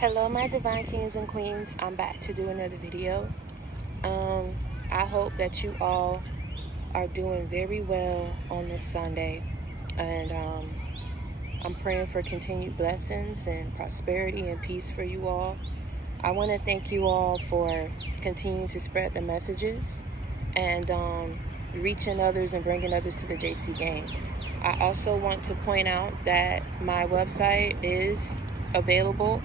Hello my divine kings and queens, I'm back to do another video. I hope that you all are doing very well on this Sunday, and I'm praying for continued blessings and prosperity and peace for you all. I want to thank you all for continuing to spread the messages and reaching others and bringing others to the JC game. I also want to point out that my website is available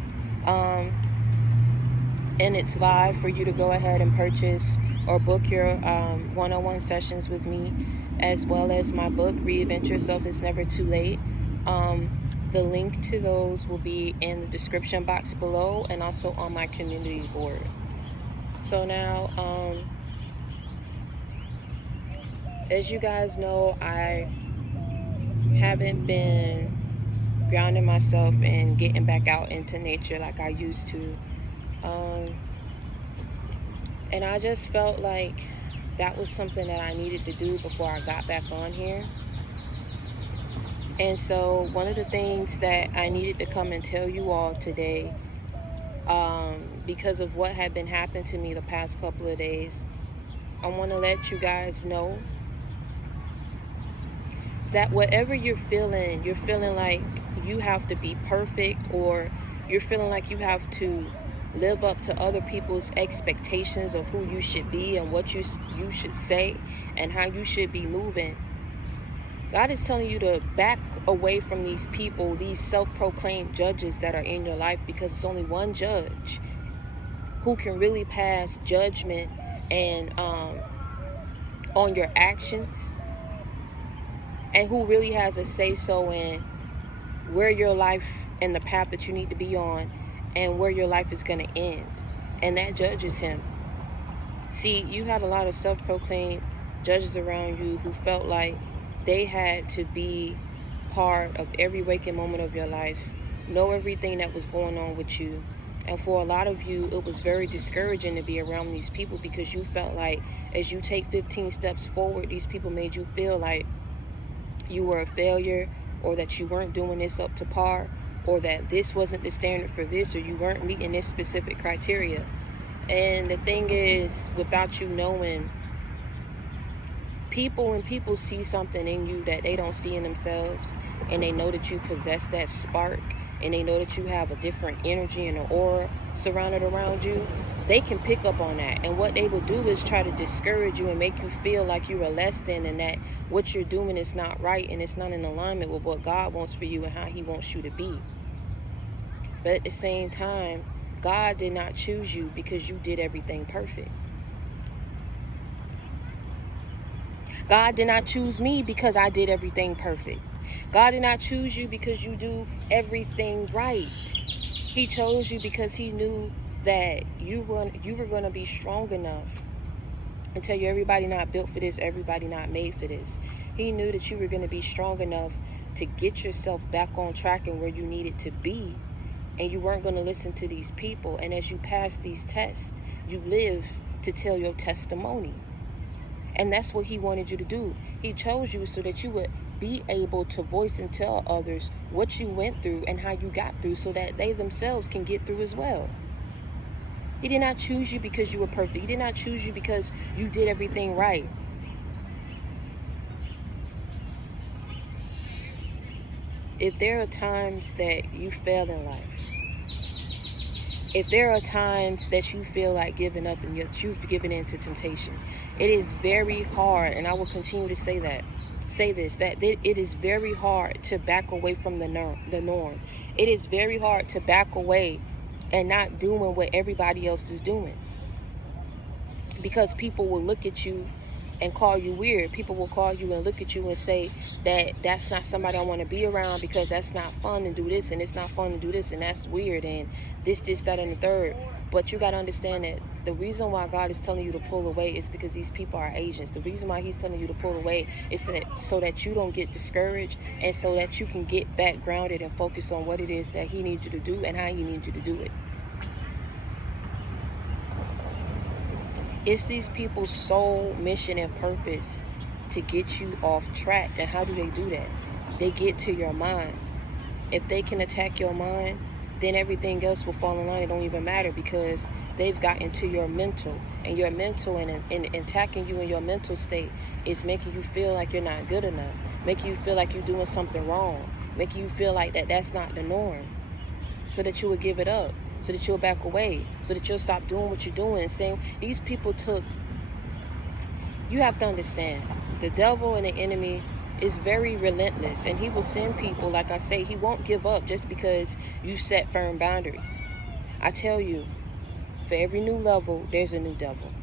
and it's live for you to go ahead and purchase or book your one-on-one sessions with me, as well as my book, Reinvent Yourself, It's Never Too Late. The link to those will be in the description box below and also on my community board. So now, as you guys know, I haven't been grounding myself and getting back out into nature like I used to. And I just felt like that was something that I needed to do before I got back on here. And so one of the things that I needed to come and tell you all today, because of what had been happening to me the past couple of days, I want to let you guys know that whatever you're feeling like you have to be perfect, or you're feeling like you have to live up to other people's expectations of who you should be and what you should say and how you should be moving. God is telling you to back away from these people, these self-proclaimed judges that are in your life, because it's only one judge who can really pass judgment and on your actions, and who really has a say-so in where your life and the path that you need to be on and where your life is going to end. And that judge is him. See, you had a lot of self-proclaimed judges around you who felt like they had to be part of every waking moment of your life, know everything that was going on with you. And for a lot of you, it was very discouraging to be around these people, because you felt like as you take 15 steps forward, these people made you feel like you were a failure, or that you weren't doing this up to par, or that this wasn't the standard for this, or you weren't meeting this specific criteria. And the thing is, without you knowing, when people see something in you that they don't see in themselves, and they know that you possess that spark, and they know that you have a different energy and an aura surrounded around you, they can pick up on that. And what they will do is try to discourage you and make you feel like you are less than, and that what you're doing is not right and it's not in alignment with what God wants for you and how he wants you to be. But at the same time, God did not choose you because you did everything perfect. God did not choose me because I did everything perfect. God did not choose you because you do everything right. He chose you because he knew that you were going to be strong enough and tell you everybody not built for this, everybody not made for this. He knew that you were going to be strong enough to get yourself back on track and where you needed to be, and you weren't going to listen to these people. And as you pass these tests, you live to tell your testimony. And that's what he wanted you to do. He chose you so that you would be able to voice and tell others what you went through and how you got through, so that they themselves can get through as well. He did not choose you because you were perfect. He did not choose you because you did everything right. If there are times that you fail in life, if there are times that you feel like giving up and yet you've given in to temptation, it is very hard, and I will continue to say that it is very hard to back away from the norm. It is very hard to back away and not doing what everybody else is doing, because people will look at you and call you weird. People will call you and look at you and say that that's not somebody I want to be around, because that's not fun to do this, and it's not fun to do this, and that's weird, and this, that, and the third. But you got to understand that the reason why God is telling you to pull away is because these people are agents. The reason why he's telling you to pull away is so that you don't get discouraged, and so that you can get back grounded and focus on what it is that he needs you to do and how he needs you to do it. It's these people's sole mission and purpose to get you off track. And how do they do that? They get to your mind. If they can attack your mind, then everything else will fall in line. It don't even matter, because they've gotten to your mental, and your mental and attacking you in your mental state is making you feel like you're not good enough, making you feel like you're doing something wrong, making you feel like that's not the norm, so that you will give it up, so that you'll back away, so that you'll stop doing what you're doing. And saying these people you have to understand, the devil and the enemy is very relentless, and he will send people, like I say, he won't give up just because you set firm boundaries. I tell you, for every new level, there's a new devil.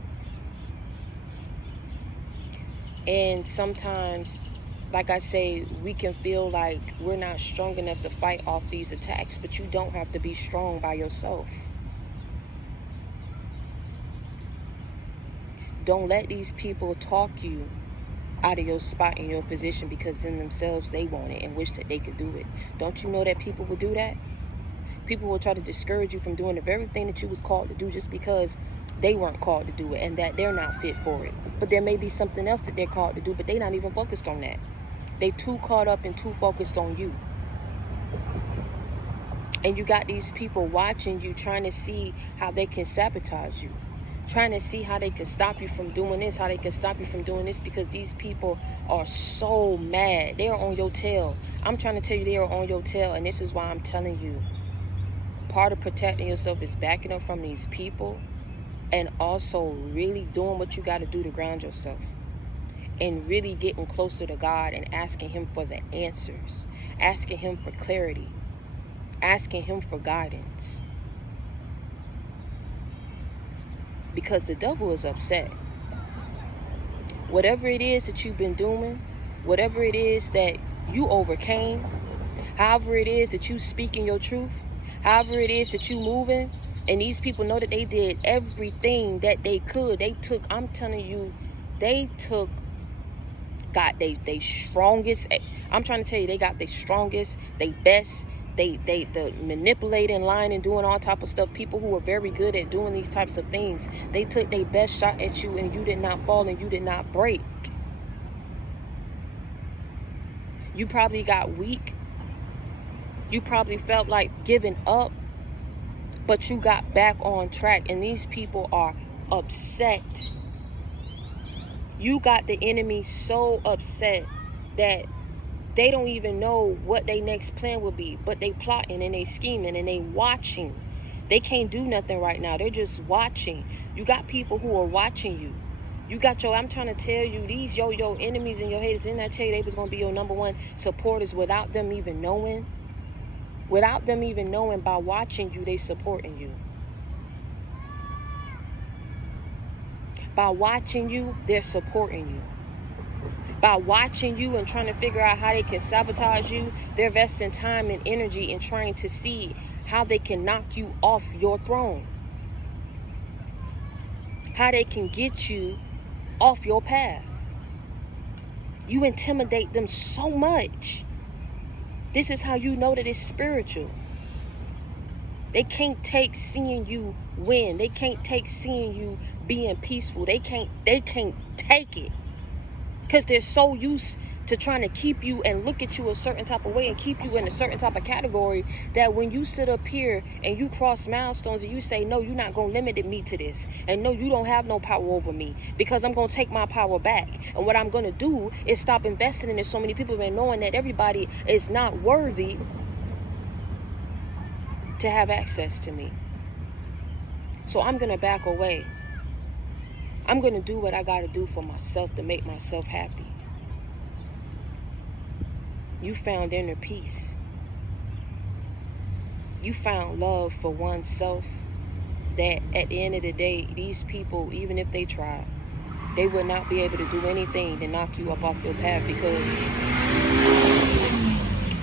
And sometimes, like I say, we can feel like we're not strong enough to fight off these attacks, but you don't have to be strong by yourself. Don't let these people talk you out of your spot in your position because then themselves, they want it and wish that they could do it. Don't you know that people will do that? People will try to discourage you from doing the very thing that you was called to do just because they weren't called to do it and that they're not fit for it. But there may be something else that they're called to do, but they're not even focused on that. They too caught up and too focused on you. And you got these people watching you, trying to see how they can sabotage you, trying to see how they can stop you from doing this, how they can stop you from doing this, because these people are so mad. They are on your tail. I'm trying to tell you, they are on your tail, and this is why I'm telling you. Part of protecting yourself is backing up from these people, and also really doing what you got to do to ground yourself, and really getting closer to God and asking him for the answers, asking him for clarity, asking him for guidance. Because the devil is upset. Whatever it is that you've been doing, whatever it is that you overcame, however it is that you speaking your truth, however it is that you moving, and these people know that they did everything that they could. They took, I'm telling you, got they strongest. I'm trying to tell you, they got their strongest, they best, they the manipulating, lying, and doing all type of stuff. People who are very good at doing these types of things, they took their best shot at you, and you did not fall and you did not break. You probably got weak. You probably felt like giving up, but you got back on track, and these people are upset. You got the enemy so upset that they don't even know what their next plan will be, but they plotting and they scheming and they watching. They can't do nothing right now. They're just watching. You got people who are watching you. You got I'm trying to tell you, these your enemies and your haters, didn't I tell you they was going to be your number one supporters without them even knowing? Without them even knowing, by watching you, they supporting you. By watching you, they're supporting you. By watching you and trying to figure out how they can sabotage you, they're investing time and energy in trying to see how they can knock you off your throne. How they can get you off your path. You intimidate them so much. This is how you know that it's spiritual. They can't take seeing you win. They can't take seeing you being peaceful. They can't take it. Because they're so used to trying to keep you and look at you a certain type of way and keep you in a certain type of category, that when you sit up here and you cross milestones and you say, no, you're not going to limit me to this. And no, you don't have no power over me, because I'm going to take my power back. And what I'm going to do is stop investing in this. So many people have been knowing that everybody is not worthy to have access to me. So I'm going to back away. I'm going to do what I got to do for myself to make myself happy. You found inner peace. You found love for oneself, that at the end of the day, these people, even if they tried, they would not be able to do anything to knock you up off your path, because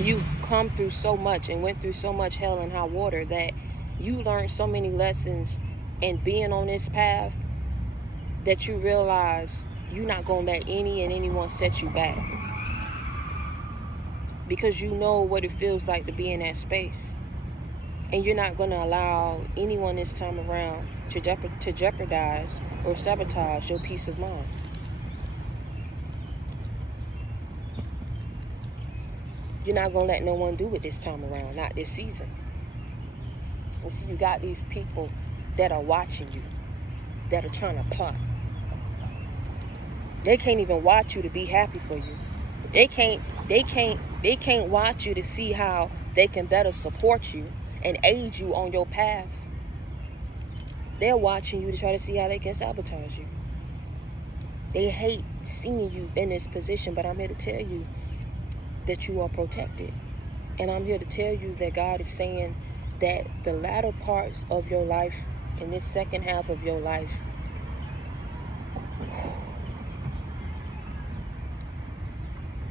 you've come through so much and went through so much hell and high water that you learned so many lessons in being on this path, that you realize you're not going to let any and anyone set you back, because you know what it feels like to be in that space, and you're not going to allow anyone this time around to jeopardize or sabotage your peace of mind. You're not going to let no one do it this time around, not this season. And see, you got these people that are watching you, that are trying to plot. They can't even watch you to be happy for you. They can't watch you to see how they can better support you and aid you on your path. They're watching you to try to see how they can sabotage you. They hate seeing you in this position, but I'm here to tell you that you are protected. And I'm here to tell you that God is saying that the latter parts of your life, in this second half of your life,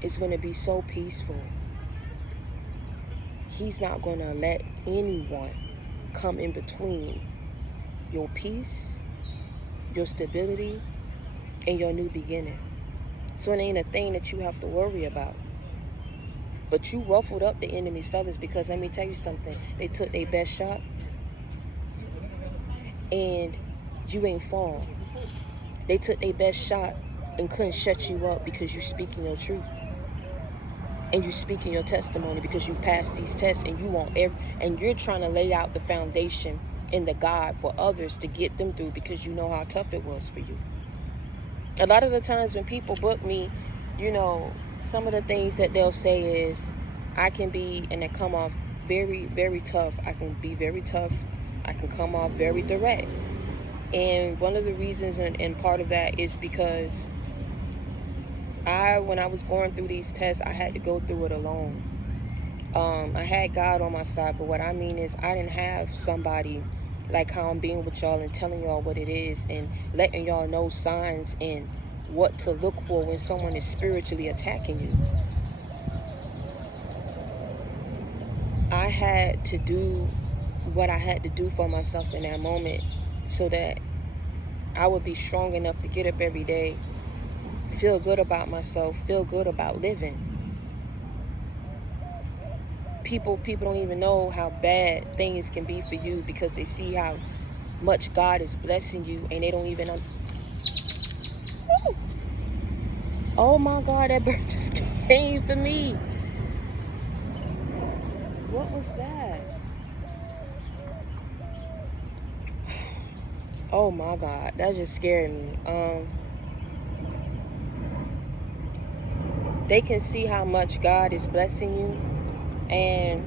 is going to be so peaceful. He's not going to let anyone come in between your peace, your stability, and your new beginning. So it ain't a thing that you have to worry about. But you ruffled up the enemy's feathers, because let me tell you something. They took their best shot and you ain't fall. They took their best shot and couldn't shut you up because you're speaking your truth. And you're speaking your testimony because you've passed these tests, and and you're trying to lay out the foundation in the God for others to get them through, because you know how tough it was for you. A lot of the times when people book me, some of the things that they'll say is, I can be, and they come off very, very tough. I can be very tough. I can come off very direct. And one of the reasons and part of that is because when I was going through these tests, I had to go through it alone. I had God on my side, but what I mean is I didn't have somebody like how I'm being with y'all and telling y'all what it is and letting y'all know signs and what to look for when someone is spiritually attacking you. I had to do what I had to do for myself in that moment so that I would be strong enough to get up every day, feel good about myself, feel good about living. People don't even know how bad things can be for you because they see how much God is blessing you, and they don't even Oh my God, that bird just came for me. What was that? Oh my God, that just scared me. They can see how much God is blessing you, and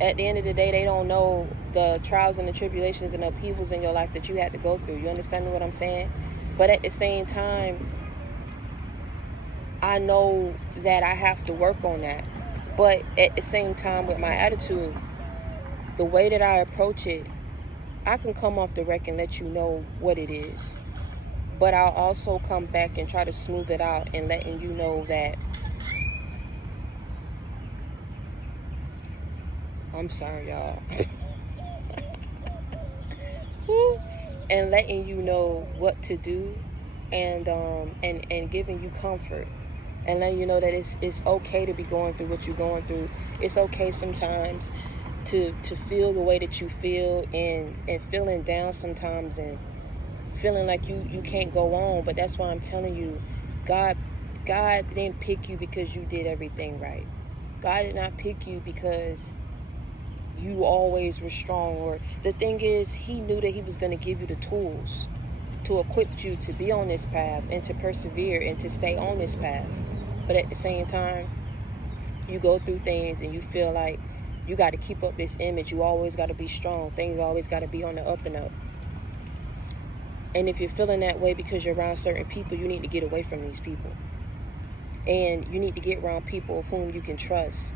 at the end of the day, they don't know the trials and the tribulations and upheavals in your life that you had to go through. You understand what I'm saying? But at the same time, I know that I have to work on that. But at the same time, with my attitude, the way that I approach it, I can come off the wreck and let you know what it is. But I'll also come back and try to smooth it out and letting you know that I'm sorry, y'all. And letting you know what to do, and giving you comfort, and letting you know that it's okay to be going through what you're going through. It's okay sometimes to feel the way that you feel, and feeling down sometimes, and feeling like you can't go on. But that's why I'm telling you, God didn't pick you because you did everything right. God did not pick you because you always were strong. Or the thing is, He knew that He was going to give you the tools to equip you to be on this path and to persevere and to stay on this path. But at the same time, you go through things and you feel like you got to keep up this image. You always got to be strong. Things always got to be on the up and up. And if you're feeling that way because you're around certain people, you need to get away from these people. And you need to get around people whom you can trust.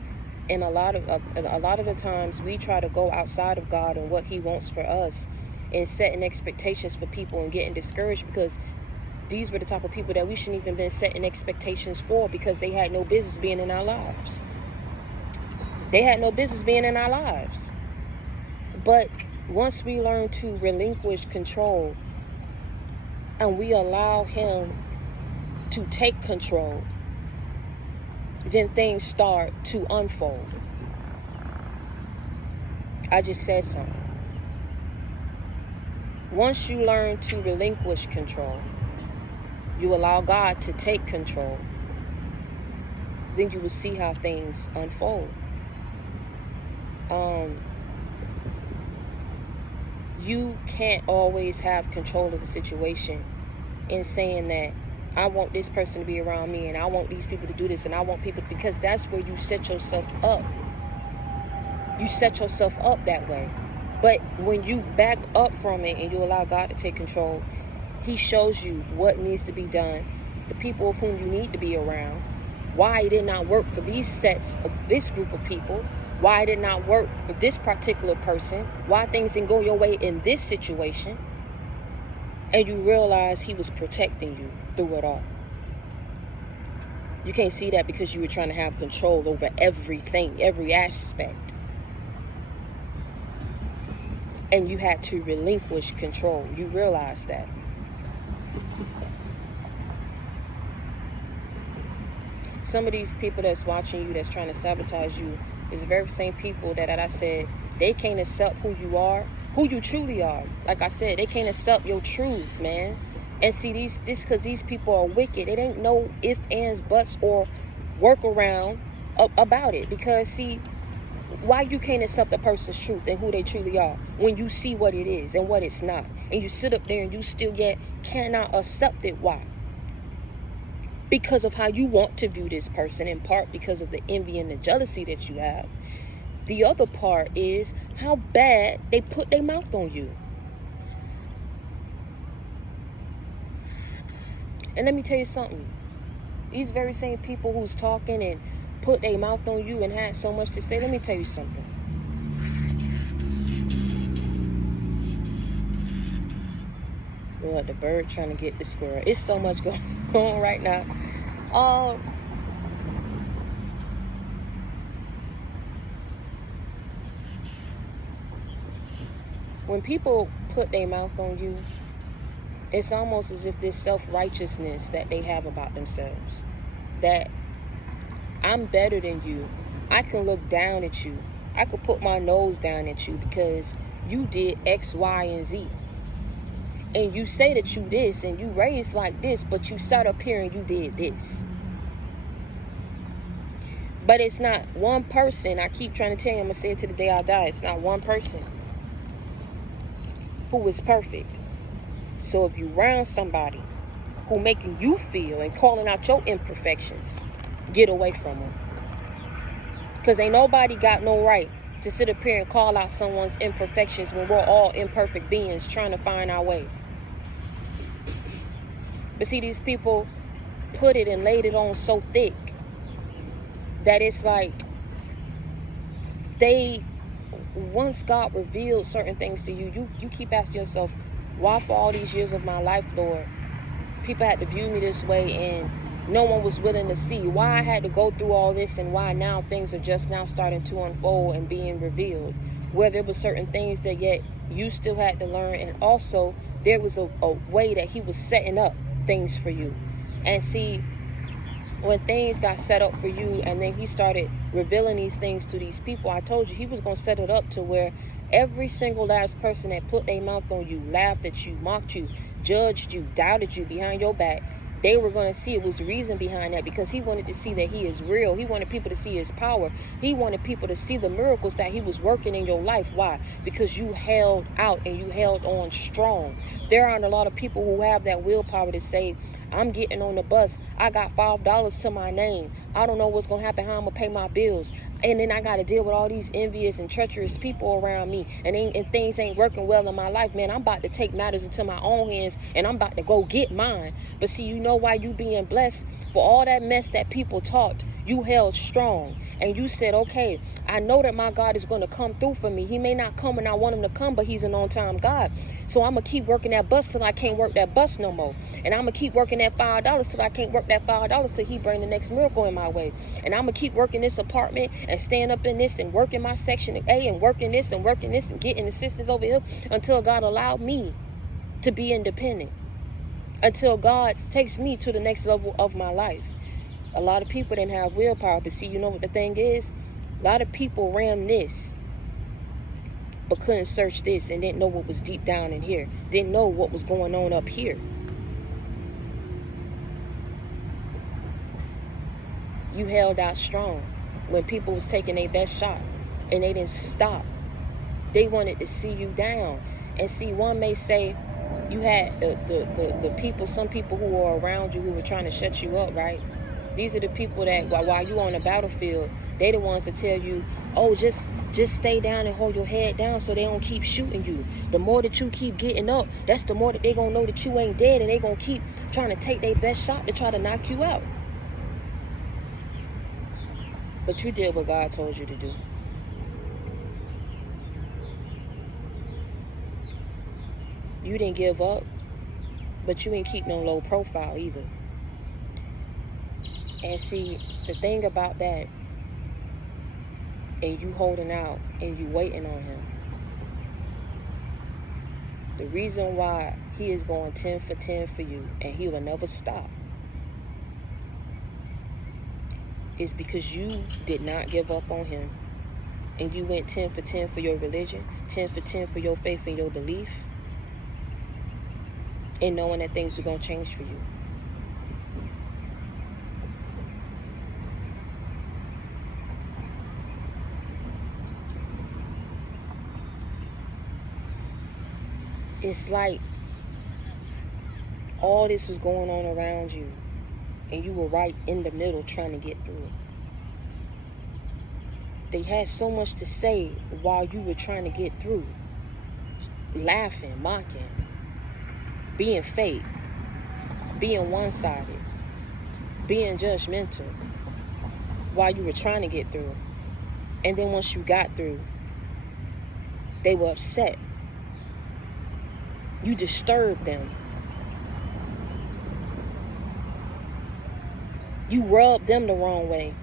And a lot of the times we try to go outside of God and what He wants for us, and setting expectations for people and getting discouraged because these were the type of people that we shouldn't even been setting expectations for, because they had no business being in our lives. They had no business being in our lives. But once we learn to relinquish control and we allow Him to take control, then things start to unfold. I just said something. Once you learn to relinquish control, you allow God to take control, then you will see how things unfold. you can't always have control of the situation in saying that I want this person to be around me and I want these people to do this and I want people, because that's where you set yourself up. You set yourself up that way. But when you back up from it and you allow God to take control, he shows you what needs to be done, the people of whom you need to be around, why it did not work for these sets of this group of people, why it did not work for this particular person, why things didn't go your way in this situation. And you realize he was protecting you through it all. You can't see that because you were trying to have control over everything, every aspect. And you had to relinquish control. You realize that. Some of these people that's watching you, that's trying to sabotage you, is the very same people that I said, they can't accept who you are, who you truly are. Like I said, they can't accept your truth, man. And see, this because these people are wicked. It ain't no ifs, ands, buts, or workaround about it. Because see, why you can't accept a person's truth and who they truly are when you see what it is and what it's not, and you sit up there and you still yet cannot accept it? Why? Because of how you want to view this person, in part because of the envy and the jealousy that you have. The other part is how bad they put their mouth on you. And let me tell you something. These very same people who's talking and put their mouth on you and had so much to say, let me tell you something. Lord, the bird trying to get the squirrel. It's so much going on right now. When people put their mouth on you, it's almost as if this self-righteousness that they have about themselves, that I'm better than you. I can look down at you. I could put my nose down at you because you did X, Y, and Z. And you say that you this and you raised like this, but you sat up here and you did this. But it's not one person. I keep trying to tell you, I'm going to say it to the day I die. It's not one person who is perfect. So if you around somebody who making you feel and calling out your imperfections, get away from them. Because ain't nobody got no right to sit up here and call out someone's imperfections when we're all imperfect beings trying to find our way. But see, these people put it and laid it on so thick that it's like they, once God revealed certain things to you, you keep asking yourself, why for all these years of my life, Lord, people had to view me this way and no one was willing to see why I had to go through all this, and why now things are just now starting to unfold and being revealed, where there were certain things that yet you still had to learn. And also there was a way that he was setting up things for you. And see, when things got set up for you and then he started revealing these things to these people, I told you he was going to set it up to where every single last person that put their mouth on you, laughed at you, mocked you, judged you, doubted you behind your back, they were going to see it was the reason behind that, because he wanted to see that he is real. He wanted people to see his power. He wanted people to see the miracles that he was working in your life. Why? Because you held out and you held on strong. There aren't a lot of people who have that willpower to say, I'm getting on the bus. I got $5 to my name. I don't know what's going to happen, how I'm going to pay my bills. And then I got to deal with all these envious and treacherous people around me. And things ain't working well in my life. Man, I'm about to take matters into my own hands and I'm about to go get mine. But see, you know why you being blessed? For all that mess that people talked, you held strong. And you said, okay, I know that my God is going to come through for me. He may not come when I want him to come, but he's an on-time God. So I'm going to keep working that bus till I can't work that bus no more. And I'm going to keep working that $5 till I can't work that $5 till he bring the next miracle in my way. And I'm going to keep working this apartment and staying up in this and working my section A and working this and getting assistance over here until God allowed me to be independent. Until God takes me to the next level of my life. A lot of people didn't have willpower, but see, you know what the thing is? A lot of people ran this, but couldn't search this and didn't know what was deep down in here. Didn't know what was going on up here. You held out strong when people was taking their best shot and they didn't stop. They wanted to see you down. And see, one may say you had the people, some people who are around you who were trying to shut you up, right? These are the people that while you on the battlefield, they the ones that tell you, oh, just stay down and hold your head down so they don't keep shooting you. The more that you keep getting up, that's the more that they gonna know that you ain't dead, and they gonna keep trying to take their best shot to try to knock you out. But you did what God told you to do. You didn't give up, but you ain't keep no low profile either. And see, the thing about that, and you holding out and you waiting on him, the reason why he is going 10 for 10 for you and he will never stop is because you did not give up on him, and you went 10 for 10 for your religion, 10 for 10 for your faith and your belief, and knowing that things are going to change for you. It's like all this was going on around you, and you were right in the middle trying to get through it. They had so much to say while you were trying to get through. Laughing, mocking, being fake, being one-sided, being judgmental while you were trying to get through. And then once you got through, they were upset. You disturbed them. You rubbed them the wrong way.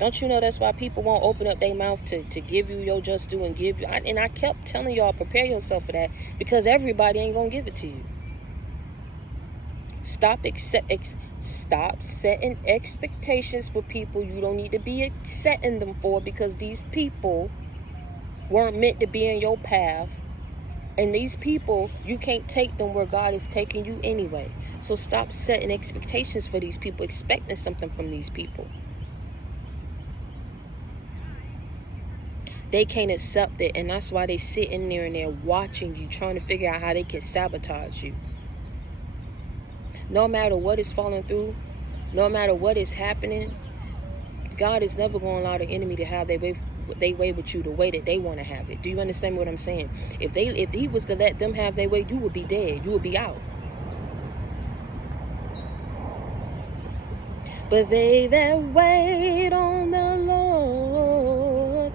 Don't you know that's why people won't open up their mouth to give you your just due and give you? And I kept telling y'all, prepare yourself for that, because everybody ain't going to give it to you. Stop setting expectations for people you don't need to be setting them for, because these people weren't meant to be in your path. And these people, you can't take them where God is taking you anyway. So stop setting expectations for these people, expecting something from these people. They can't accept it, and that's why they sitting there and they're watching you, trying to figure out how they can sabotage you. No matter what is falling through, no matter what is happening, God is never going to allow the enemy to have their way with you the way that they want to have it. Do you understand what I'm saying? If he was to let them have their way, you would be dead. You would be out. But they that wait on the Lord,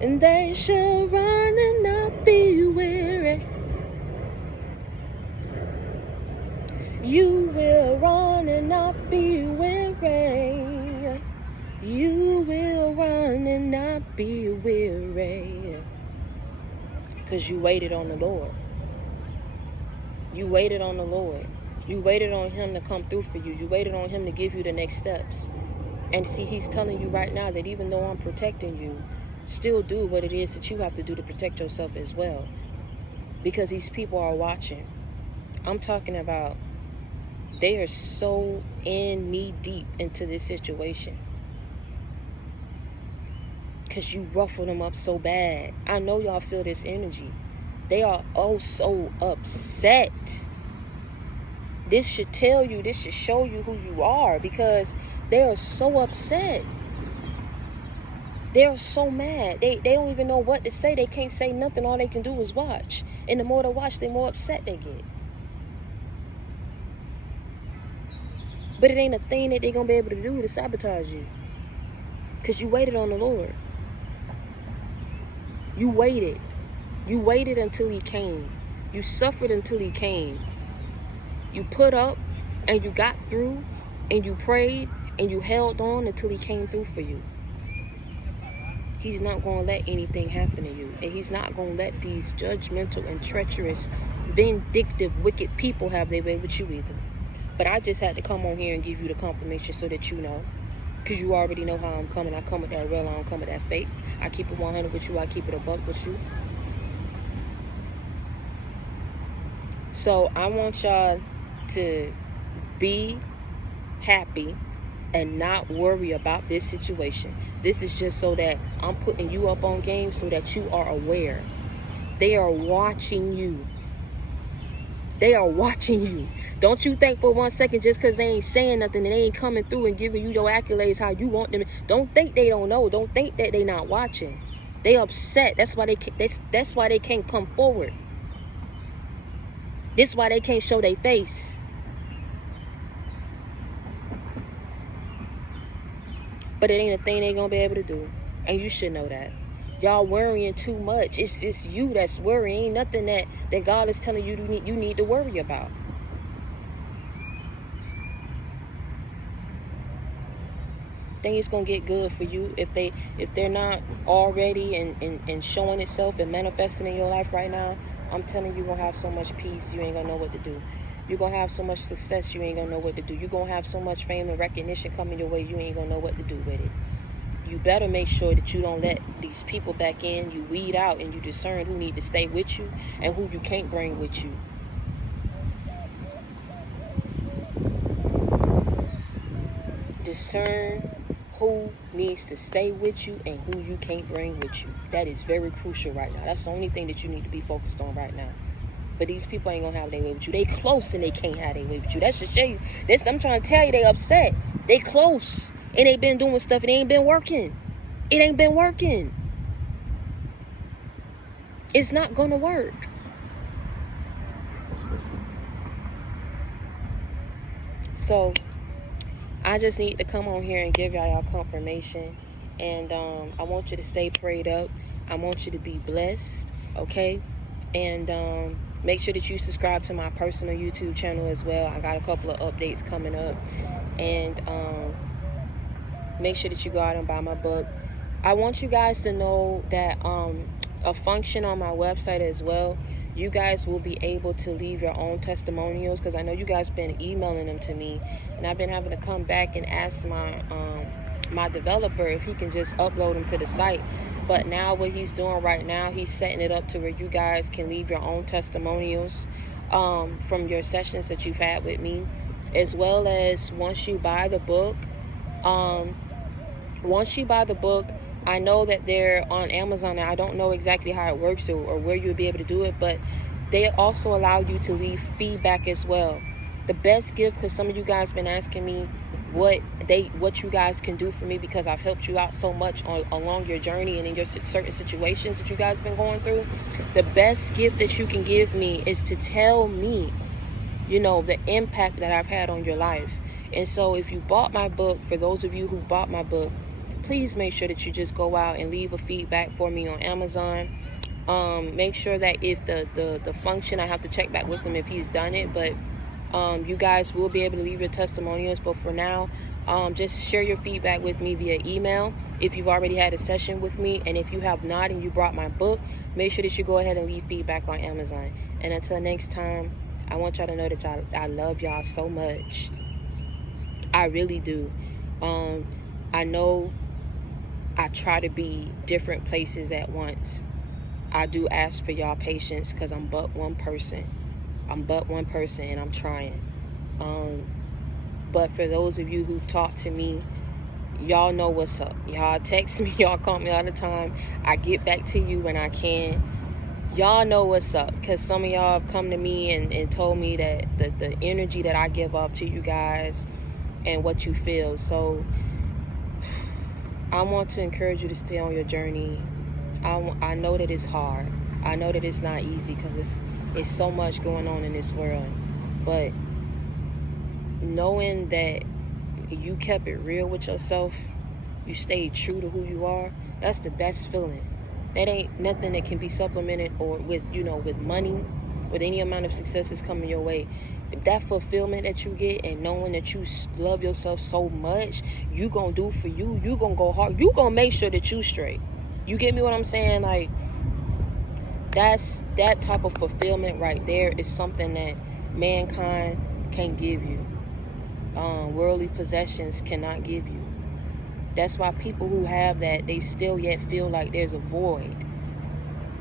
and they shall run and not be weary. You will run and not be weary. You will run and not be weary. Because you waited on the Lord. You waited on the Lord. You waited on him to come through for you. You waited on him to give you the next steps. And see, he's telling you right now that even though I'm protecting you, still do what it is that you have to do to protect yourself as well. Because these people are watching. I'm talking about, they are so in knee deep into this situation. Because you ruffled them up so bad. I know y'all feel this energy. They are oh so upset. This should tell you, this should show you who you are, because they are so upset. They are so mad. They don't even know what to say. They can't say nothing. All they can do is watch. And the more they watch, the more upset they get. But it ain't a thing that they're going to be able to do to sabotage you. Because you waited on the Lord. You waited. You waited until he came. You suffered until he came. You put up and you got through, and you prayed and you held on until he came through for you. He's not going to let anything happen to you. And he's not going to let these judgmental and treacherous, vindictive, wicked people have their way with you either. But I just had to come on here and give you the confirmation so that you know. Because you already know how I'm coming. I come with that real, I don't come with that fake. I keep it 100 with you. I keep it a buck with you. So I want y'all to be happy and not worry about this situation. This is just so that I'm putting you up on game so that you are aware. They are watching you. They are watching you. Don't you think for 1 second just because they ain't saying nothing and they ain't coming through and giving you your accolades how you want them. Don't think they don't know. Don't think that they not watching. They upset. That's why that's why they can't come forward. That's why they can't show their face. But it ain't a thing they gonna be able to do. And you should know that. Y'all worrying too much. It's just you that's worrying. Ain't nothing that God is telling you you need to worry about. Things gonna get good for you if they're not already and showing itself and manifesting in your life right now. I'm telling you, you're gonna have so much peace you ain't gonna know what to do. You're gonna have so much success you ain't gonna know what to do. You're gonna have so much fame and recognition coming your way you ain't gonna know what to do with it. You better make sure that you don't let these people back in. You weed out and you discern who need to stay with you and who you can't bring with you. Discern who needs to stay with you and who you can't bring with you. That is very crucial right now. That's the only thing that you need to be focused on right now. But these people ain't gonna have their way with you. They close and they can't have their way with you. That should show you. I'm trying to tell you, they upset. They close and they been doing stuff and it ain't been working. It ain't been working. It's not gonna work. So I just need to come on here and give y'all confirmation. And I want you to stay prayed up. I want you to be blessed, okay? And make sure that you subscribe to my personal YouTube channel as well. I got a couple of updates coming up. And make sure that you go out and buy my book. I want you guys to know that a function on my website as well, you guys will be able to leave your own testimonials, because I know you guys been emailing them to me, and I've been having to come back and ask my developer if he can just upload them to the site. But now what he's doing right now, he's setting it up to where you guys can leave your own testimonials from your sessions that you've had with me, as well as once you buy the book. I know that they're on Amazon, and I don't know exactly how it works or where you'll be able to do it, but they also allow you to leave feedback as well. The best gift, because some of you guys been asking me what you guys can do for me, because I've helped you out so much along your journey and in your certain situations that you guys been going through. The best gift that you can give me is to tell me, the impact that I've had on your life. And so if you bought my book, for those of you who bought my book, please make sure that you just go out and leave a feedback for me on Amazon. Make sure that if the function, I have to check back with him if he's done it, but you guys will be able to leave your testimonials. But for now, just share your feedback with me via email if you've already had a session with me. And if you have not and you brought my book, make sure that you go ahead and leave feedback on Amazon. And until next time, I want y'all to know that I love y'all so much. I really do. I know I try to be different places at once. I do ask for y'all patience, because I'm but one person. And I'm trying. But for those of you who've talked to me, y'all know what's up. Y'all text me, y'all call me all the time. I get back to you when I can. Y'all know what's up, because some of y'all have come to me and told me that the energy that I give off to you guys and what you feel. So I want to encourage you to stay on your journey. I know that it's hard. I know that it's not easy, because it's so much going on in this world. But knowing that you kept it real with yourself, you stayed true to who you are, that's the best feeling. That ain't nothing that can be supplemented or with money, with any amount of successes coming your way. That fulfillment that you get, and knowing that you love yourself so much, you gonna do for you. You gonna go hard. You gonna make sure that you straight. You get me what I'm saying? Like, that type of fulfillment right there is something that mankind can't give you. Worldly possessions cannot give you. That's why people who have that, they still yet feel like there's a void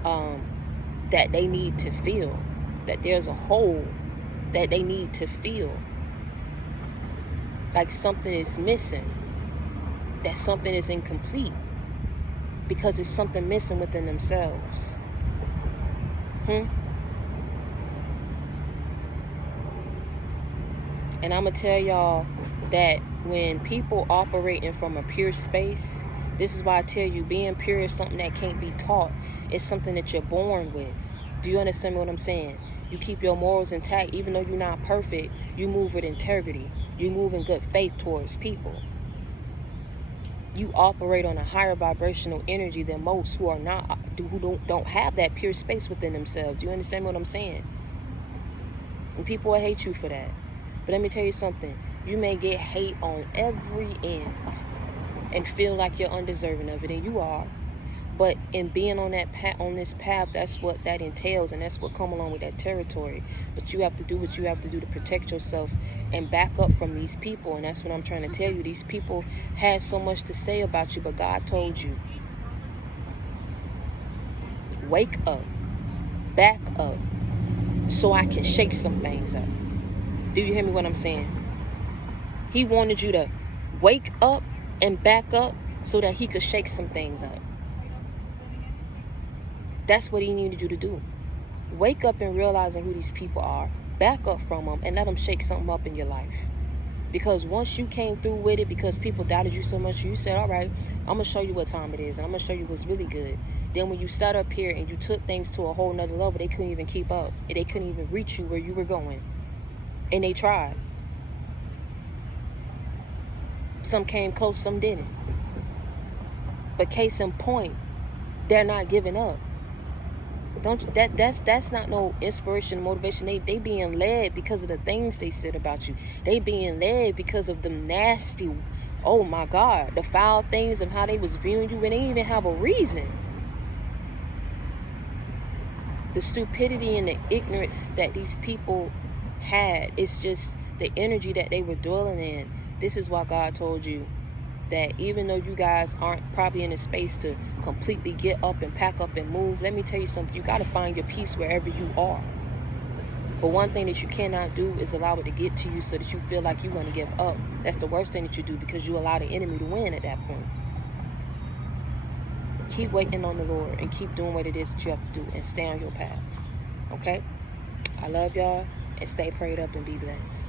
that they need to fill, that there's a hole that they need to fill. like something is missing, that something is incomplete, because it's something missing within themselves. And I'm going to tell y'all that when people operating from a pure space, this is why I tell you, being pure is something that can't be taught. It's something that you're born with. Do you understand what I'm saying? You keep your morals intact. Even though you're not perfect, you move with integrity. You move in good faith towards people. You operate on a higher vibrational energy than most who are not, who don't have that pure space within themselves. Do you understand what I'm saying? And people will hate you for that. But let me tell you something. You may get hate on every end and feel like you're undeserving of it, and you are. But in being on that on this path, that's what that entails, and that's what come along with that territory. But you have to do what you have to do to protect yourself and back up from these people. And that's what I'm trying to tell you. These people had so much to say about you, but God told you, wake up, back up, so I can shake some things up. Do you hear me what I'm saying? He wanted you to wake up and back up so that he could shake some things up. That's what he needed you to do. Wake up and realizing who these people are. Back up from them and let them shake something up in your life. Because once you came through with it, because people doubted you so much, you said, all right, I'm going to show you what time it is, and I'm going to show you what's really good. Then when you sat up here and you took things to a whole nother level, they couldn't even keep up. They couldn't even reach you where you were going. And they tried. Some came close, some didn't. But case in point, they're not giving up. That's not no inspiration, motivation. They being led because of the things they said about you. They being led because of the nasty, oh my God, the foul things of how they was viewing you when they didn't even have a reason. The stupidity and the ignorance that these people had, it's just the energy that they were dwelling in. This is why God told you that even though you guys aren't probably in a space to completely get up and pack up and move, let me tell you something. You got to find your peace wherever you are. But one thing that you cannot do is allow it to get to you so that you feel like you want to give up. That's the worst thing that you do, because you allow the enemy to win at that point. Keep waiting on the Lord and keep doing what it is that you have to do and stay on your path. Okay? I love y'all, and stay prayed up and be blessed.